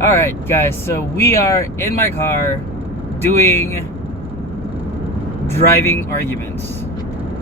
Alright, guys, so we are in my car doing driving arguments.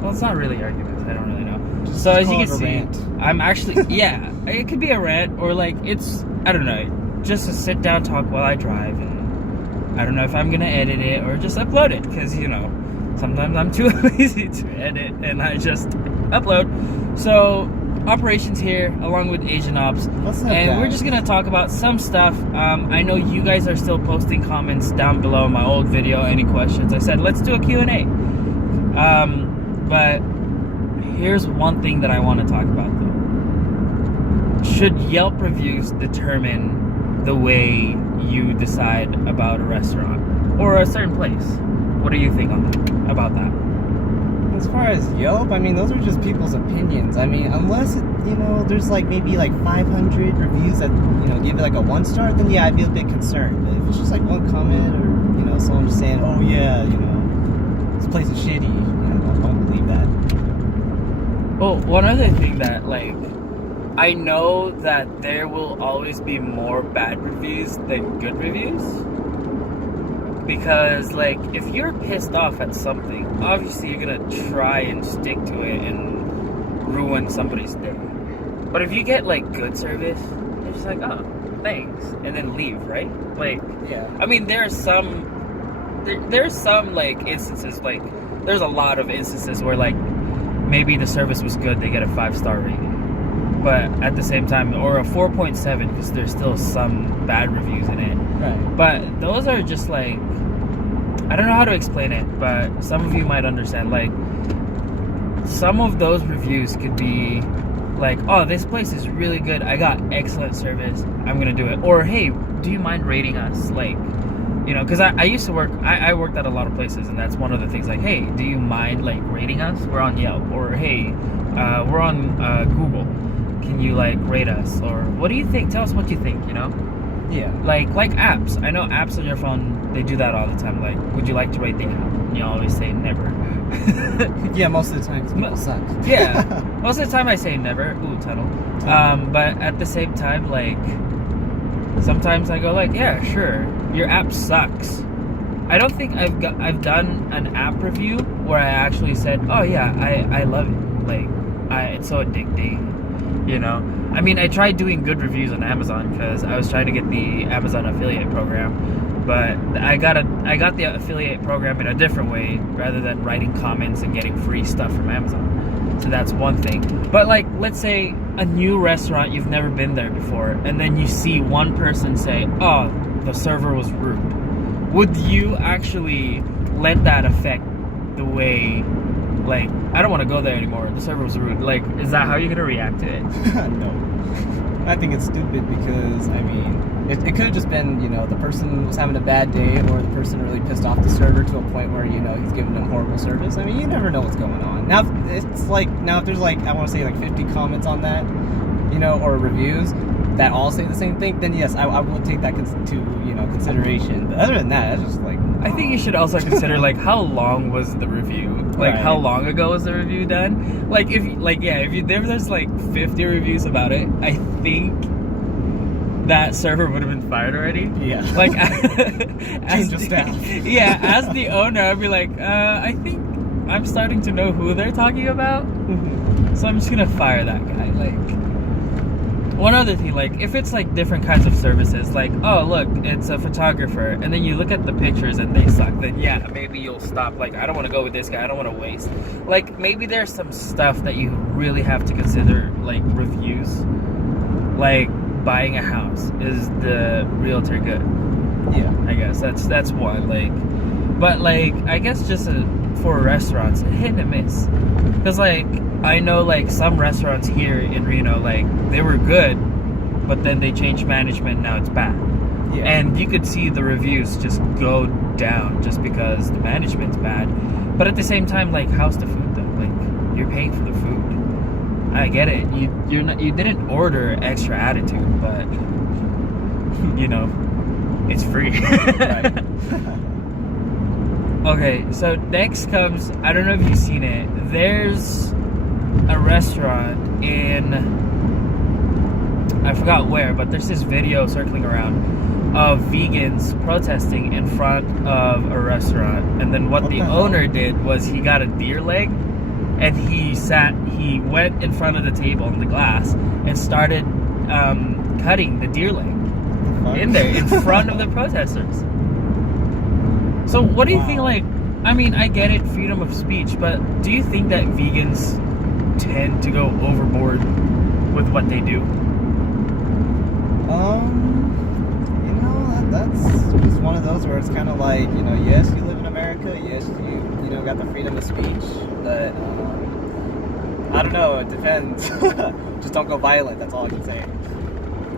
Well, it's not really arguments, I don't really know. So as you can see, rant. I'm actually, yeah, it could be a rant or like it's, I don't know, just a sit down talk while I drive. And I don't know if I'm gonna edit it or just upload it because, you know, sometimes I'm too lazy to edit and I just upload. So Operations here along with Asian Ops, and we're just gonna talk about some stuff. I know you guys are still posting comments down below my old video, any questions. I said let's do a Q&A, but here's one thing that I want to talk about though. Should Yelp reviews determine the way you decide about a restaurant or a certain place? What do you think about that? As far as Yelp, I mean, those are just people's opinions. I mean, unless, there's like maybe like 500 reviews that, give it like a 1-star, then yeah, I'd be a bit concerned. But if it's just like one comment or, someone just saying, oh yeah, this place is shitty, I don't believe that. Well, one other thing that, I know that there will always be more bad reviews than good reviews. Because, if you're pissed off at something, obviously you're gonna try and stick to it and ruin somebody's day. But if you get, good service, you're just like, oh, thanks, and then leave, right? Yeah. I mean, there's some, instances, there's a lot of instances where, maybe the service was good, they get a 5-star rating. But at the same time, or a 4.7, because there's still some bad reviews in it. Right. But those are just I don't know how to explain it, but some of you might understand. Some of those reviews could be oh, this place is really good, I got excellent service, I'm gonna do it. Or, hey, do you mind rating us? Because I used to work, I worked at a lot of places, and that's one of the things, hey, do you mind rating us? We're on Yelp. Or, hey, we're on Google, can you rate us? Or what do you think? Tell us what you think, Yeah. Like apps. I know apps on your phone, they do that all the time. Would you like to rate the app? And you always say never. Yeah, most of the time people suck. Yeah, most of the time I say never. Ooh, tunnel. But at the same time, sometimes I go yeah, sure, your app sucks. I don't think I've done an app review where I actually said, oh yeah, I love it. It's so addicting. I mean, I tried doing good reviews on Amazon because I was trying to get the Amazon affiliate program, but I got the affiliate program in a different way rather than writing comments and getting free stuff from Amazon. So that's one thing. But let's say a new restaurant, you've never been there before, and then you see one person say, oh, the server was rude. Would you actually let that affect the way, I don't want to go there anymore, the server was rude. Is that how you're going to react to it? No. I think it's stupid because, I mean, it could have just been, the person was having a bad day, or the person really pissed off the server to a point where, he's giving them horrible service. I mean, you never know what's going on. Now, if there's I want to say 50 comments on that, or reviews that all say the same thing, then yes, I will take that into consideration. But other than that, it's just I think you should also consider how long was the review? How long ago was the review done? If there's 50 reviews about it, I think that server would have been fired already. Yeah. Change of staff. Yeah, as the owner, I'd be I think I'm starting to know who they're talking about. So I'm just gonna fire that guy. One other thing, if it's different kinds of services, oh look, it's a photographer, and then you look at the pictures and they suck, then yeah, maybe you'll stop. I don't want to go with this guy, I don't want to waste. Maybe there's some stuff that you really have to consider, reviews. Buying a house, is the realtor good? Yeah, I guess that's one. But I guess just for restaurants, hit and miss. Because I know some restaurants here in Reno, they were good, but then they changed management, now it's bad. Yeah. And you could see the reviews just go down just because the management's bad. But at the same time, how's the food though? You're paying for the food. I get it. You didn't order extra attitude, but it's free. Right. Okay, so next comes, I don't know if you've seen it, there's a restaurant in I forgot where, but there's this video circling around of vegans protesting in front of a restaurant. And then what the owner did was he got a deer leg and he went in front of the table on the glass and started cutting the deer leg in there in front of the protesters. So what do you think, like, I mean, I get it, freedom of speech, but do you think that vegans tend to go overboard with what they do? That's just one of those where it's kind of like, yes, you live in America, yes, you got the freedom of speech, but I don't know, it depends. Just don't go violent, that's all I can say.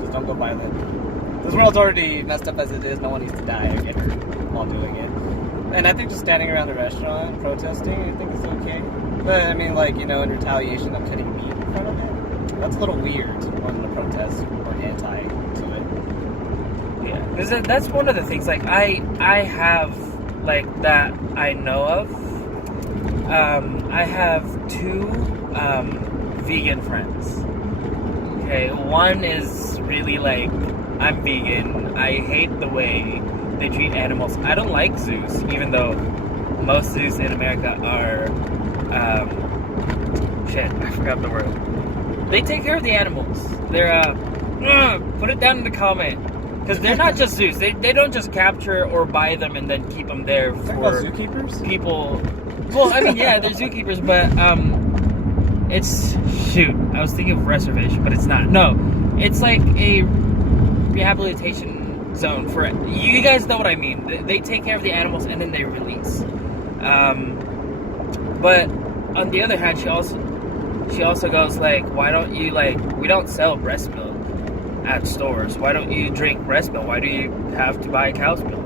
Just don't go violent. This world's already messed up as it is, no one needs to die or get hurt while doing it. And I think just standing around a restaurant protesting, I think is okay. But I mean, like, in retaliation of cutting meat in front of it, that's a little weird more than a protest or anti to it. Yeah, because that's one of the things, like, I have, like, that I know of. I have two vegan friends. Okay, one is really like, I'm vegan, I hate the way they treat animals. I don't like zoos, even though most zoos in America are, I forgot the word. They take care of the animals. They're, put it down in the comment. Because they're not just zoos. They don't just capture or buy them and then keep them there for zookeepers? People. Well, I mean, yeah, they're zookeepers, but, it's, shoot, I was thinking of reservation, but it's not. No, it's like a rehabilitation zone for, you guys know what I mean. They take care of the animals and then they release. But on the other hand, she also goes like, why don't you, like, we don't sell breast milk at stores. Why don't you drink breast milk? Why do you have to buy cow's milk?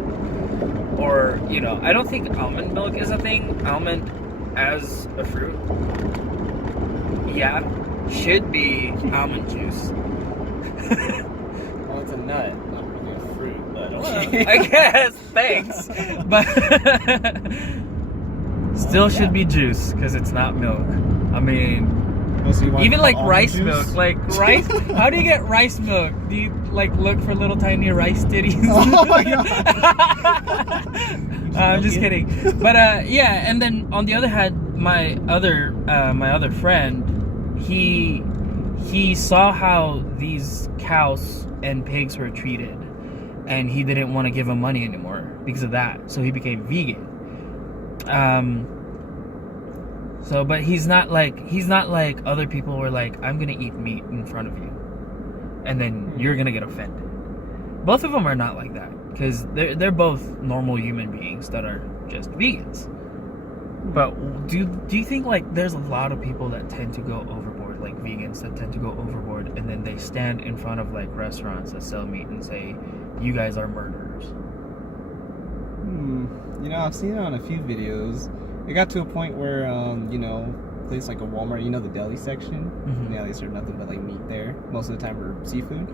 Or, I don't think almond milk is a thing. Almond as a fruit, yeah, should be almond juice. Well, it's a nut, not really a fruit, but okay. I guess, thanks. But still should be juice, because it's not milk. I mean, even like rice milk. Like rice, how do you get rice milk? Do you like look for little tiny rice titties? Oh my god. I'm just kidding. But yeah, and then on the other hand, my other friend, he saw how these cows and pigs were treated, and he didn't want to give them money anymore because of that. So he became vegan. But he's not like other people were like, I'm gonna eat meat in front of you, and then you're gonna get offended. Both of them are not like that, because they're both normal human beings that are just vegans. But do you think, like, there's a lot of people that tend to go overboard, like vegans that tend to go overboard, and then they stand in front of like restaurants that sell meat and say, you guys are murderers? I've seen it on a few videos. It got to a point where, place like a Walmart, the deli section. Mm-hmm. Yeah, they serve nothing but like meat there most of the time, or seafood.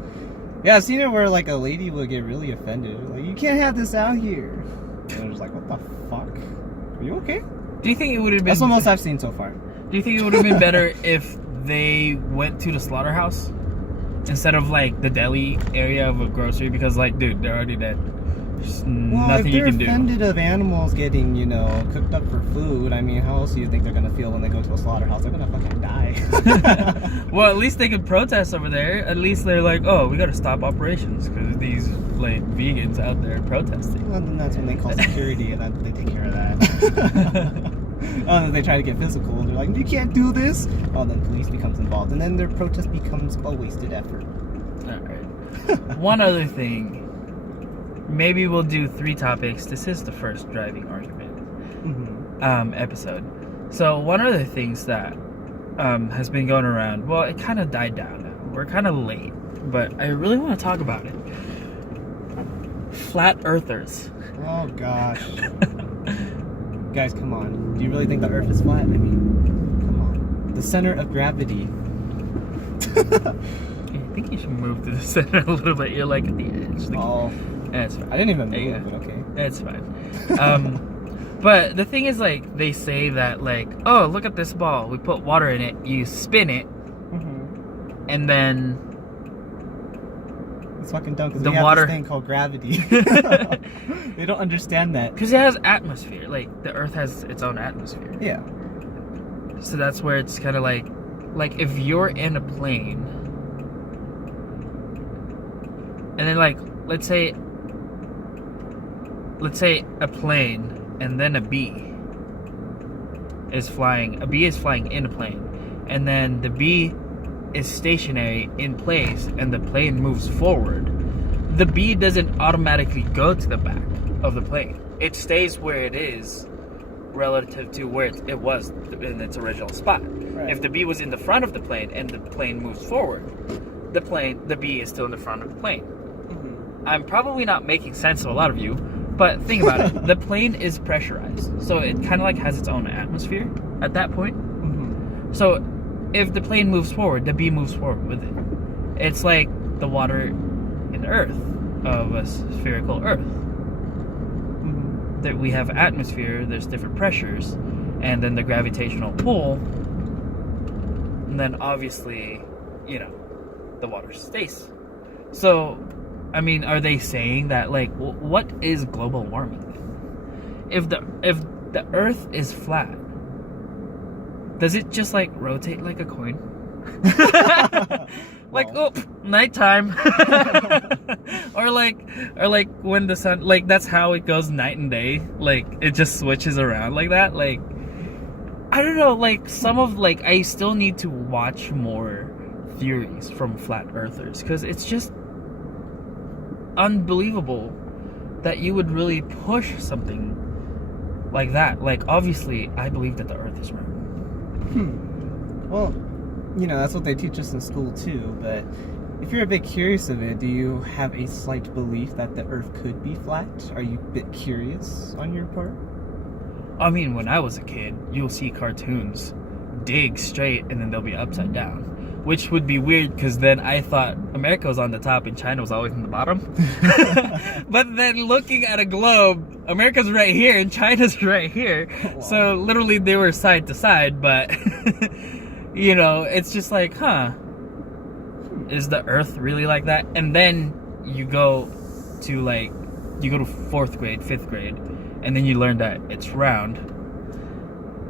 Yeah, I've seen it where like a lady would get really offended, like, you can't have this out here. And I was like, what the fuck? Are you okay? Do you think it would have been? That's the most I've seen so far. Do you think it would have been better if they went to the slaughterhouse instead of like the deli area of a grocery? Because, like, dude, they're already dead. There's nothing you can do. If they're offended of animals getting, cooked up for food, I mean, how else do you think they're gonna feel when they go to a slaughterhouse? They're gonna fucking die. Well, at least they could protest over there. At least they're like, oh, we gotta stop operations because these like vegans out there protesting. Well, then that's when they call security and they take care of that. They try to get physical. They're like, you can't do this. Oh, then police becomes involved, and then their protest becomes a wasted effort. All right. One other thing. Maybe we'll do 3 topics. This is the first driving argument episode. So one of the things that has been going around, well, it kind of died down now. We're kind of late, but I really want to talk about it. Flat earthers. Oh gosh. Guys, come on. Do you really think the earth is flat? I mean, come on. The center of gravity. I think you should move to the center a little bit. You're like at the edge. Like, that's fine. I didn't even move, but okay. It's fine. But the thing is, like, they say that, like, oh, look at this ball. We put water in it. You spin it, and then It's fucking dumb because The we have water- this thing called gravity. They don't understand that. Because it has atmosphere. Like, the Earth has its own atmosphere. Yeah. So that's where it's kind of like if you're in a plane, and then like let's say a plane and then a bee is flying in a plane, and then the bee is stationary in place and the plane moves forward. The bee doesn't automatically go to the back of the plane. It stays where it is relative to where it was in its original spot. Right. If the bee was in the front of the plane and the plane moves forward, the bee is still in the front of the plane. Mm-hmm. I'm probably not making sense to a lot of you, but think about it. The plane is pressurized, so it kind of like has its own atmosphere at that point. Mm-hmm. So if the plane moves forward, the bee moves forward with it. It's like the water in Earth, of a spherical Earth. That we have atmosphere, there's different pressures, and then the gravitational pull, and then obviously, the water stays. So, I mean, are they saying that, like, what is global warming? If the Earth is flat, does it just like rotate like a coin? Like, oh, nighttime. or like when the sun, like, that's how it goes night and day. Like, it just switches around like that. Like, I don't know, like, I still need to watch more theories from flat earthers, because it's just unbelievable that you would really push something like that. Like, obviously, I believe that the Earth is round. Well, that's what they teach us in school too, but if you're a bit curious of it, do you have a slight belief that the Earth could be flat? Are you a bit curious on your part? I mean, when I was a kid, you'll see cartoons dig straight and then they'll be upside down, which would be weird because then I thought America was on the top and China was always in the bottom. But then looking at a globe, America's right here and China's right here. Wow. So literally they were side to side, but it's just like, is the Earth really like that? And then you go to 4th grade, 5th grade, and then you learn that it's round.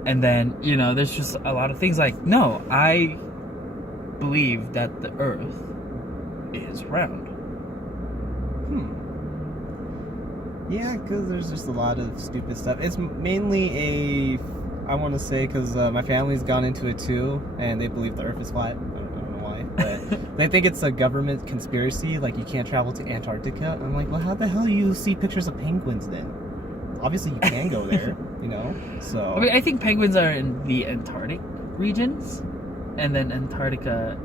And then, there's just a lot of things like, no, I believe that the Earth is round. Yeah, because there's just a lot of stupid stuff. It's mainly I want to say, because my family's gone into it too, and they believe the Earth is flat. I don't know why, but they think it's a government conspiracy, like you can't travel to Antarctica. I'm like, well, how the hell do you see pictures of penguins then? Obviously, you can go there, so... I mean, I think penguins are in the Antarctic regions, and then Antarctica,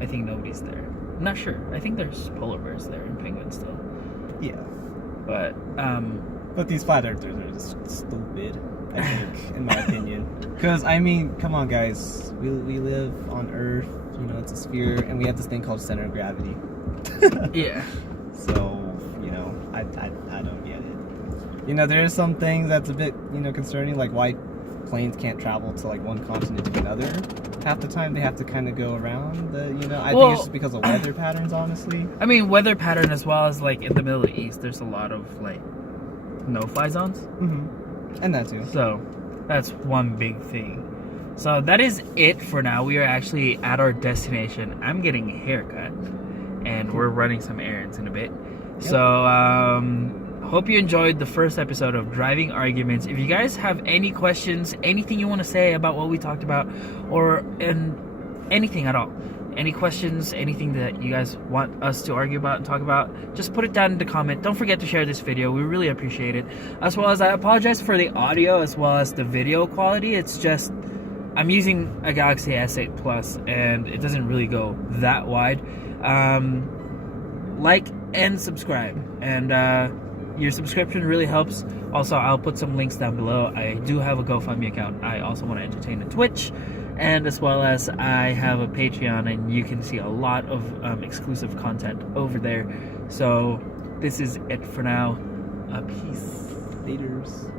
I think nobody's there. I'm not sure. I think there's polar bears there and penguins still. Yeah. But these flat earthers are just stupid, I think, in my opinion. Because, I mean, come on, guys. We live on Earth, it's a sphere, and we have this thing called center of gravity. yeah. So, I don't get it. There are some things that's a bit, concerning, like why planes can't travel to, like, one continent to another. Half the time they have to kind of go around I think it's just because of weather patterns, honestly. I mean, weather pattern, as well as, like, in the Middle East, there's a lot of, like, no-fly zones. Mm-hmm. And that too. So, that's one big thing. So, that is it for now. We are actually at our destination. I'm getting a haircut, and we're running some errands in a bit. Yep. So, hope you enjoyed the first episode of Driving Arguments. If you guys have any questions, anything you want to say about what we talked about, or anything at all, any questions, anything that you guys want us to argue about and talk about, just put it down in the comment. Don't forget to share this video. We really appreciate it. As well as, I apologize for the audio as well as the video quality. It's just, I'm using a Galaxy S8 Plus and it doesn't really go that wide. Like and subscribe, and your subscription really helps. Also, I'll put some links down below. I do have a GoFundMe account. I also want to entertain a Twitch, and as well as I have a Patreon, and you can see a lot of exclusive content over there. So this is it for now. Peace. Laters.